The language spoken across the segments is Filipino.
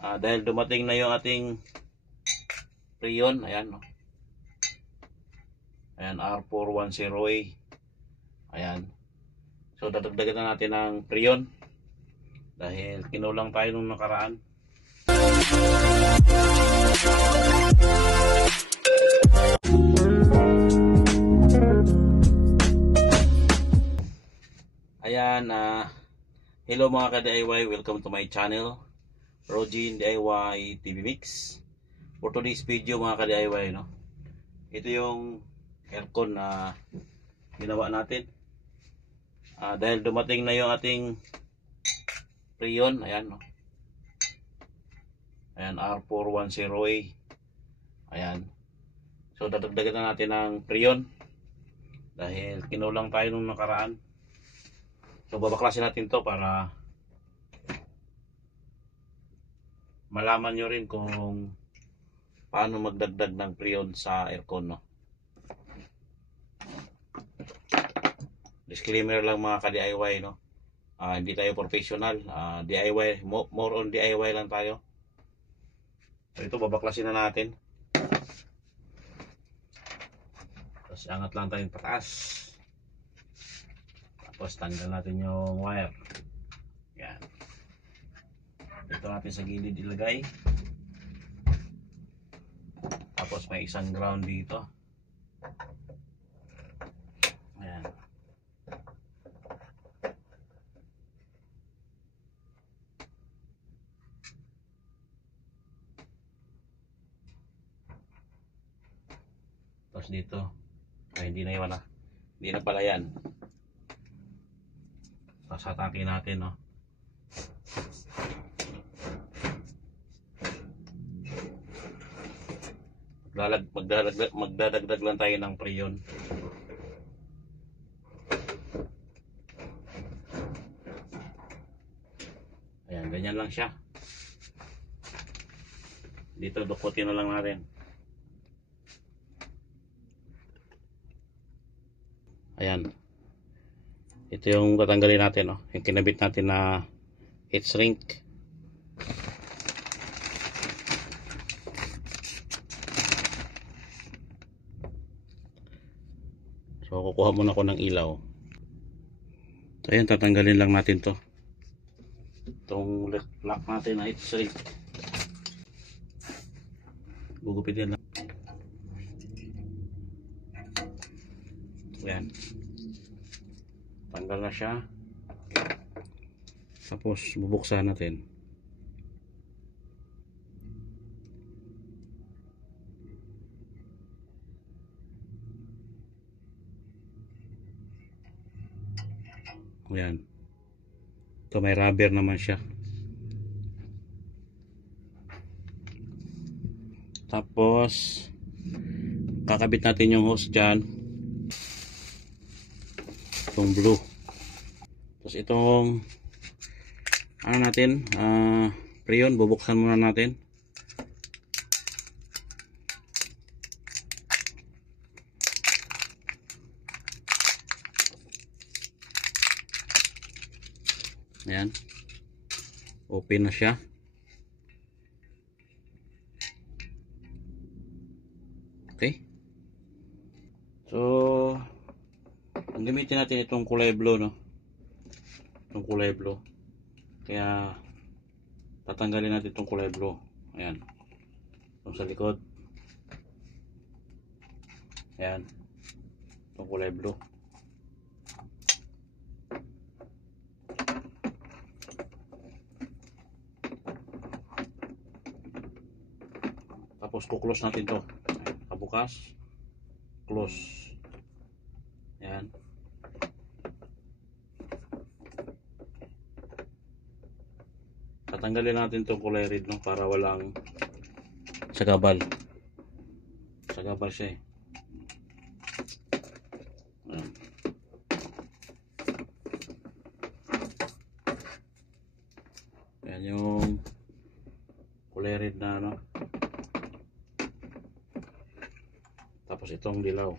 Dahil dumating na yung ating Prion, ayan, no? Ayan, R410A. Ayan. So, dadagdagan na natin ng Prion dahil kinulang tayo nung nakaraan. Ayan, hello mga ka-DIY, welcome to my channel, Rogin DIY TV Mix. For today's video mga ka-DIY, no? Ito yung aircon na ginawa natin. Dahil dumating na yung ating Prion, ayan, no? Ayan, R410A. Ayan. So, dadagdagan na natin ng Prion dahil kinulang tayo nung nakaraan. So, babaklasin natin to para malaman nyo rin kung paano magdagdag ng Prion sa aircon, no? Disclaimer lang mga ka-DIY, no? Hindi tayo professional. DIY, more on DIY lang tayo. So, ito babaklasin na natin. Tapos angat lang tayo pataas. Tapos tanggal natin yung wire. Yan. Ito natin sa gilid ilagay. Tapos may isang ground dito. Ayan. Tapos dito. Ay, hindi na yun, hindi na pala yan. Sasatake natin, no? Magdadagdag lang tayo ng Prion. Ayan, ganyan lang siya. Dito dukutin na lang natin. Ayan. Ito yung tatanggalin natin, no? Yung kinabit natin na heat shrink. So, kukuha muna ako ng ilaw. So, ayan, tatanggalin lang natin to. Itong lock natin na heat shrink. Gugupitin lang. Ayan. Tanggal na siya. Tapos bubuksan natin. Ayan. Ito may rubber naman siya. Tapos kakabit natin yung hose dyan. Itong blue. Tapos itong ano natin, Prion, bubuksan muna natin. Ayan. Open na siya. Okay. So, ang gamitin natin itong kulay blue, no? Itong kulay blue. Kaya tatanggalin natin itong kulay blue. Ayan. Itong sa likod. Ayan. Itong kulay blue. Tapos kuklose natin to. Kabukas. Close. Ayan. Tatanggalin natin itong kulay red, no? Para walang sagabal. Sagabal siya, eh. Ayan. Ayan yung kulay red na, no? Tapos itong dilaw.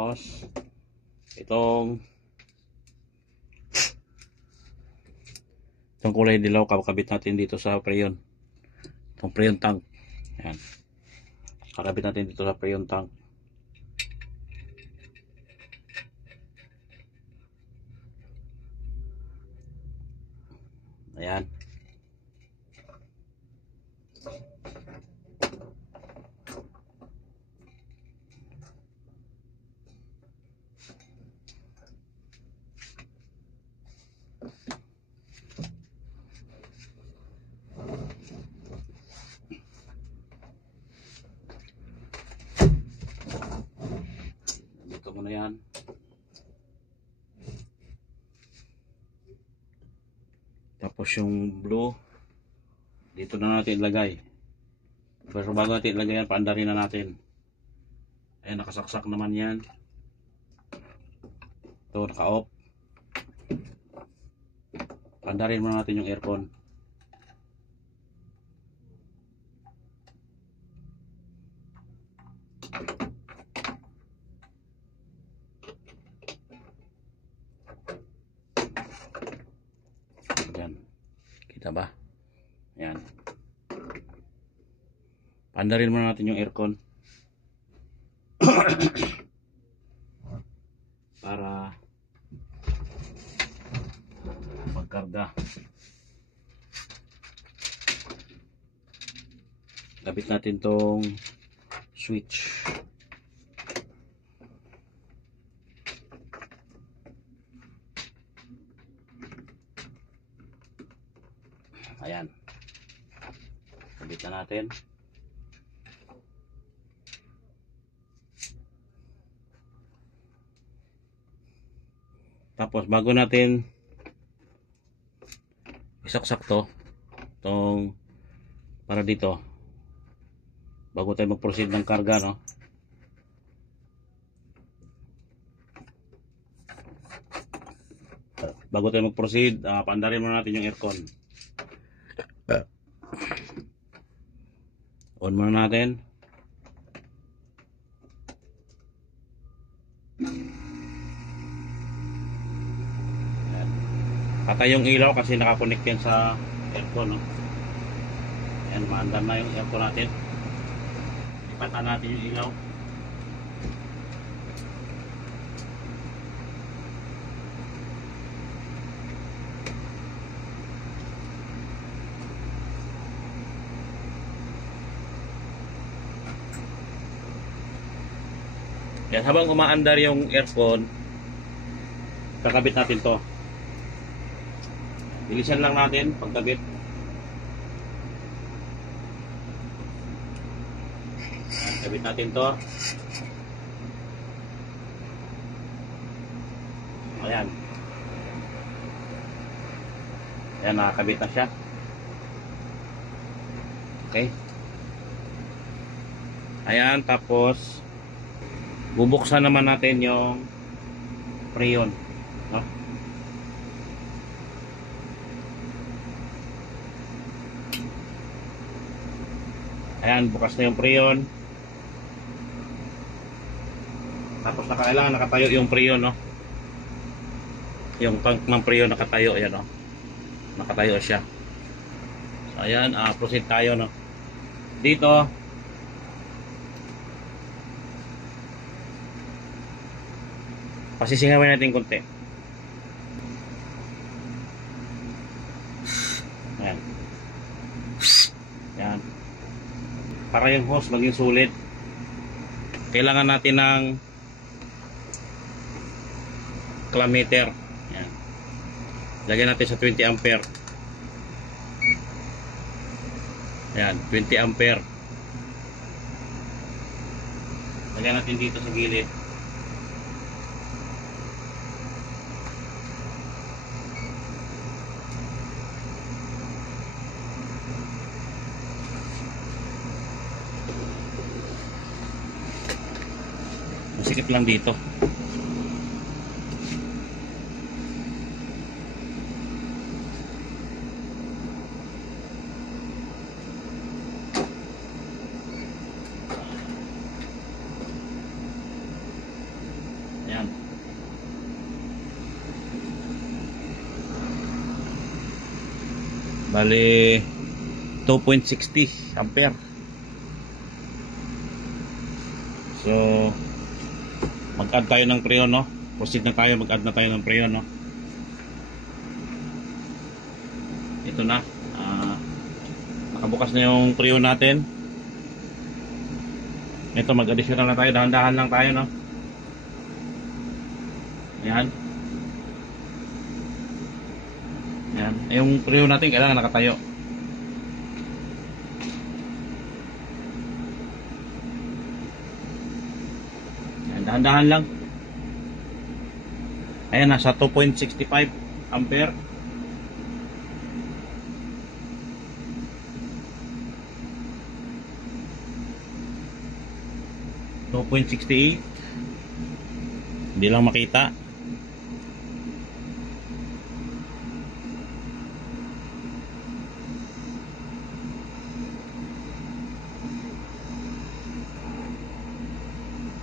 Tapos itong kulay dilaw kakabit natin dito sa preyon. Itong preyon tank. Yan. Kakabit natin dito sa preyon tank. Ayan. Dito muna yan. Tapos yung blue dito na natin ilagay. Pero bago natin ilagay yan, paandarin na natin. Ayan, nakasaksak naman yan. Ito, naka-off. Paandarin muna natin yung aircon. Ayan. Kita ba? Ayan. Paandarin muna natin yung aircon. Para magkarga. Kapit natin tong switch. Ayan. Kapit na natin. Tapos bago natin isaksak to, itong para dito, bago tayo mag-proceed ng karga, no? Bago tayo mag-proceed, paandarin muna natin yung aircon. On muna natin. Patay yung ilaw kasi nakakonect yan sa aircon, no? Ayan, maandar na yung aircon natin. Ipatan natin yung ilaw. Yan, habang umaandar yung aircon, kakabit natin to. Bilisan lang natin pagkabit. Kabit natin to. Ayan. Ayan, nakakabit na siya. Okay. Ayan, tapos bubuksan naman natin yung preyon, no? Ayan, bukas na yung preyon. Tapos kailangan nakatayo yung preyon, no? Yung tank ng preyon nakatayo, ayan, no? Nakatayo siya. So, ayan, proceed tayo, no? Dito, pasisingawin natin konti. Ayan. Ayan. Para yung hose maging sulit, kailangan natin ng clammeter. Ayan. Lagyan natin sa 20 ampere. Ayan, 20 ampere. Lagyan natin dito sa gilid. Masikip lang dito. Ayan. Bali 2.60 ampere. So mag-add tayo ng preyon, no? Proceed na tayo, mag-add na tayo ng preyon, no? Ito na. Nakabukas na yung preyon natin. Ito, mag-additional na tayo. Dahan-dahan lang tayo, no? Ayan. Ayan. Yung preyon natin kailangan nakatayo. Ayan, dahan-dahan lang. Ayan, nasa 2.65 ampere. .68. Hindi lang makita.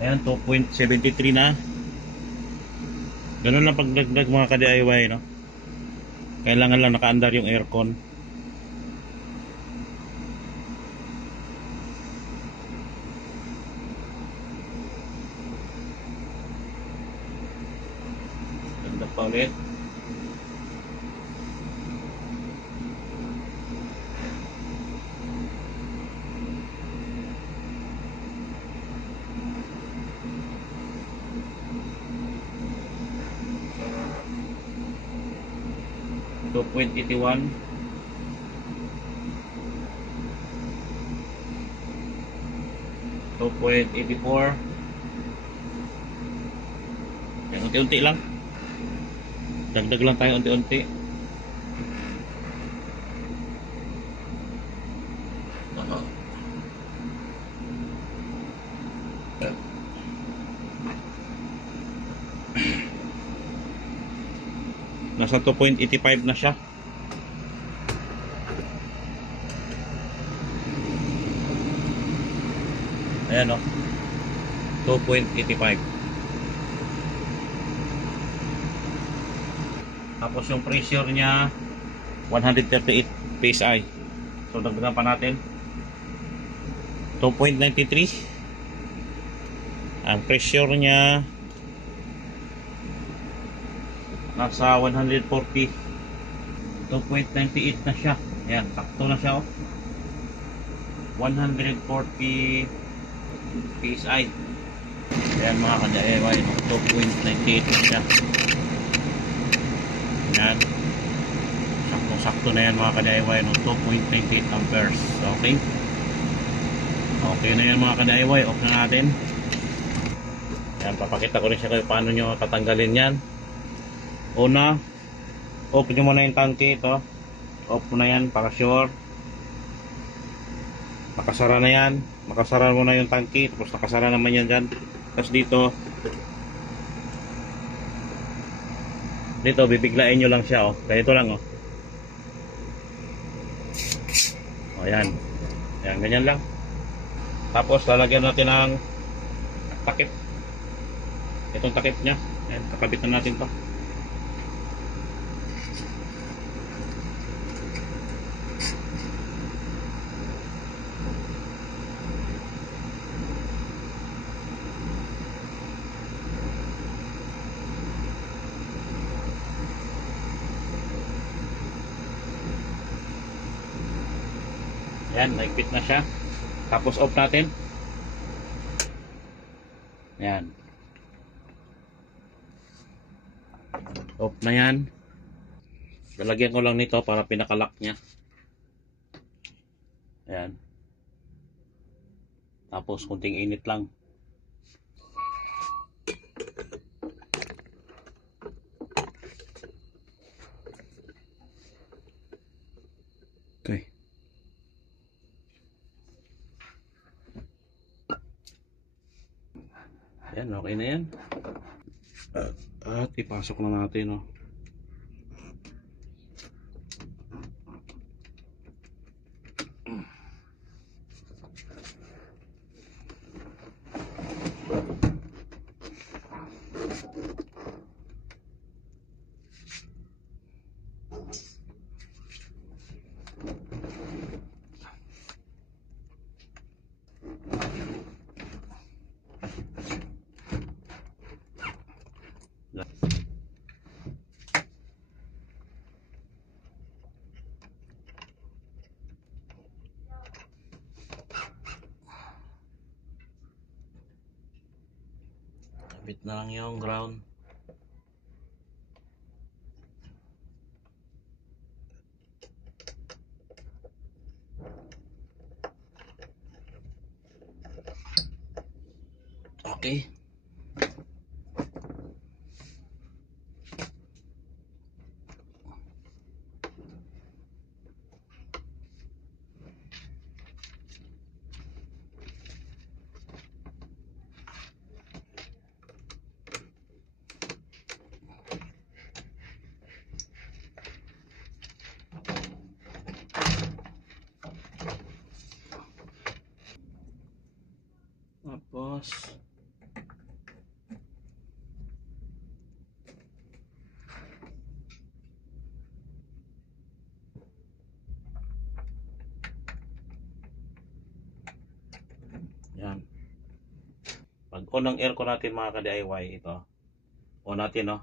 Ayan, 2.73 na. Ganun lang pagdagdag mga ka-DIY, no? Kailangan lang nakaandar yung aircon. Ganda pa ulit. .81. .84. Yan, unti-unti lang. Dagdag lang tayo unti-unti. Nasa 2.85 na siya. Ayan, o. 2.85. Tapos yung pressure niya 138 PSI. So dagdagan pa natin 2.93. Ang pressure niya nasa 140. 2.98 na siya. Ayan, sakto na siya, oh. 140 PSI. Ayan mga ka-DIY, 2.98 na siya. Ayan, sakto na yan mga ka-DIY, no? 2.98 amperes. Okay, okay na yan mga ka-DIY. Off na natin. Ayan, papakita ko rin siya kayo paano nyo tatanggalin yan. Una, off nyo muna yung tangke. Ito, off mo na yan para sure. Nakasara na yan. Nakasara mo na yung tangke. Tapos nakasara naman yan dyan. Tapos dito bibiglain nyo lang siya, oh. Ganito lang, oh. O, yan. Yan, ganyan lang. Tapos lalagyan natin ng takip. Itong takip nya. Ayan, kakabitan natin to. Ayan, naigpit na siya. Tapos off natin. Ayan. Off na yan. Lalagyan ko lang nito para pinakalock niya. Ayan. Tapos kunting init lang. Okay. Ayan, okay na yan. At ipasok na natin, oh. Bit na lang yung ground. Okay. Tapos yan. Pag on ng aircon natin mga ka-DIY, ito. On natin, no?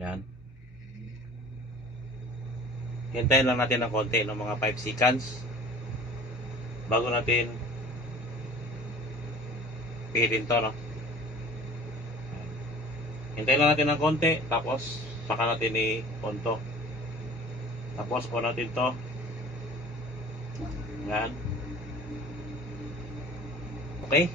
Yan. Hintayin lang natin ng konti, no? Mga 5 seconds. Bago natin pihitin to, no? Hintayin lang natin ng konti, tapos saka natin i-on to. Tapos on natin to. Yan. Okay?